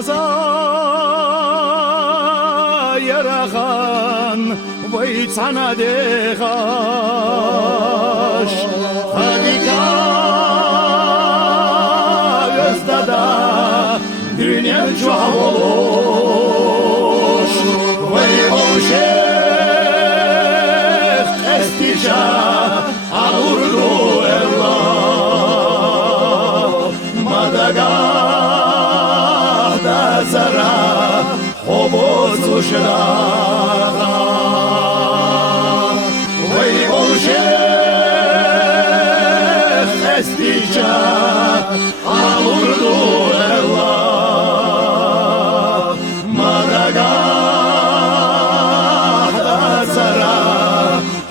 Maza yarahan vay sana dehaş Hadika gözdada dünya çoğal oluş Vay o şeyh estica alurdu Allah Madagah da zara Obozuşla Vay o şeyh estica alurdu Allah Madagah da zara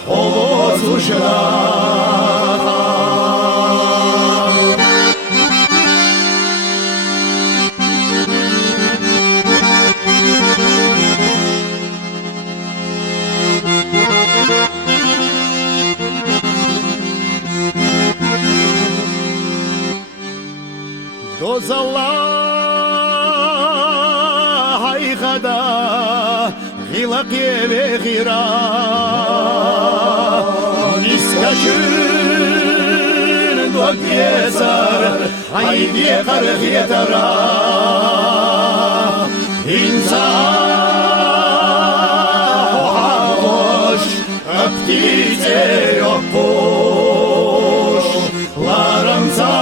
Obozuşla Doz Allah hay khada khilaq ve khira iskashun do piezar haydi qarxiyatara insan hoş aptize yokuş laramza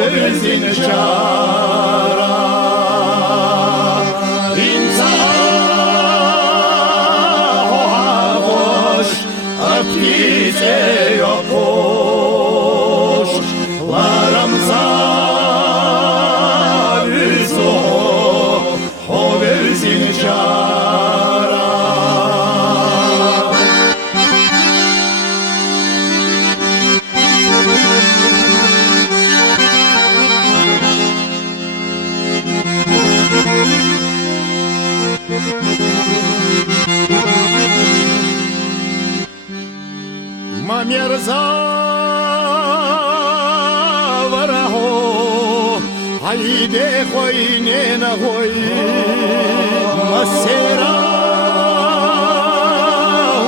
وبرزن شارع إنسان هاغوش أبكيز يقوش لارمزا بزو وبرزن شارع Мамерза варахо хайде хойне на хой масера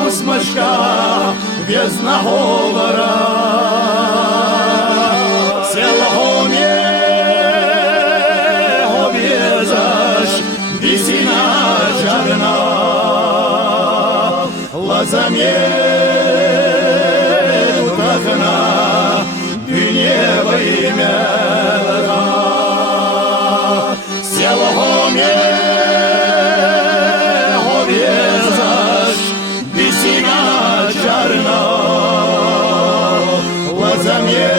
усмашка везна говора селахоне обезаш висина жарна лазаме Дунева имя Селахоме обезаш Бисина чарна Лазаме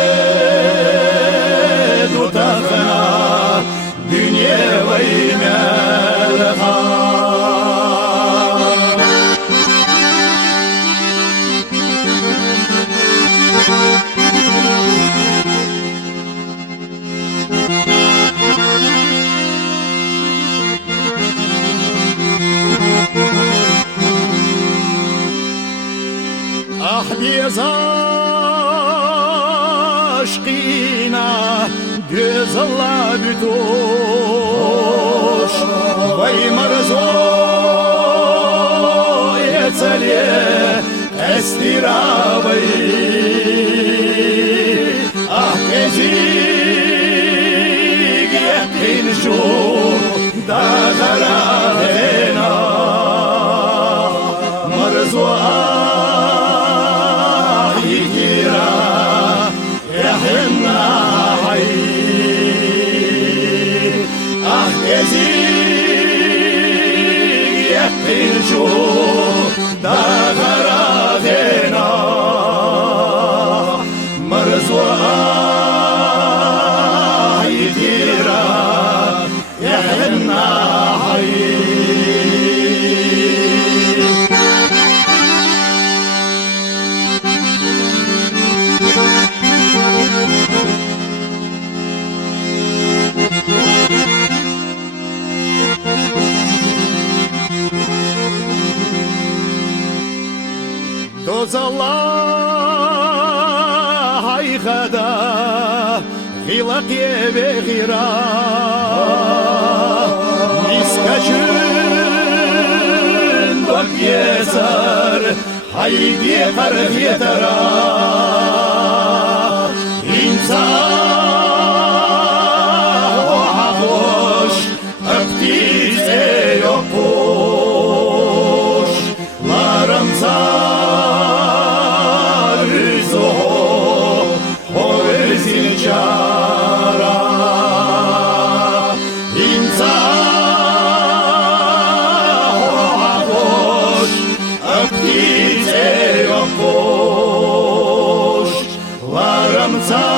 дутахна Дунева имя Biz aşkına göz Allah bütoş Vay marzo yetsele estirabay Ah kezik yekin şu dağlarına Marzo Pinchu da garadena marzwa yitira yahna hayy Doz Allah hay khada خلق بغيرا نسكجن دك يسار haydi karık yetera İnsan oha hoş öptiyse yokuş Larımsa rüzo o özil çara İnsan oha hoş öptiyse yokuş Larımsa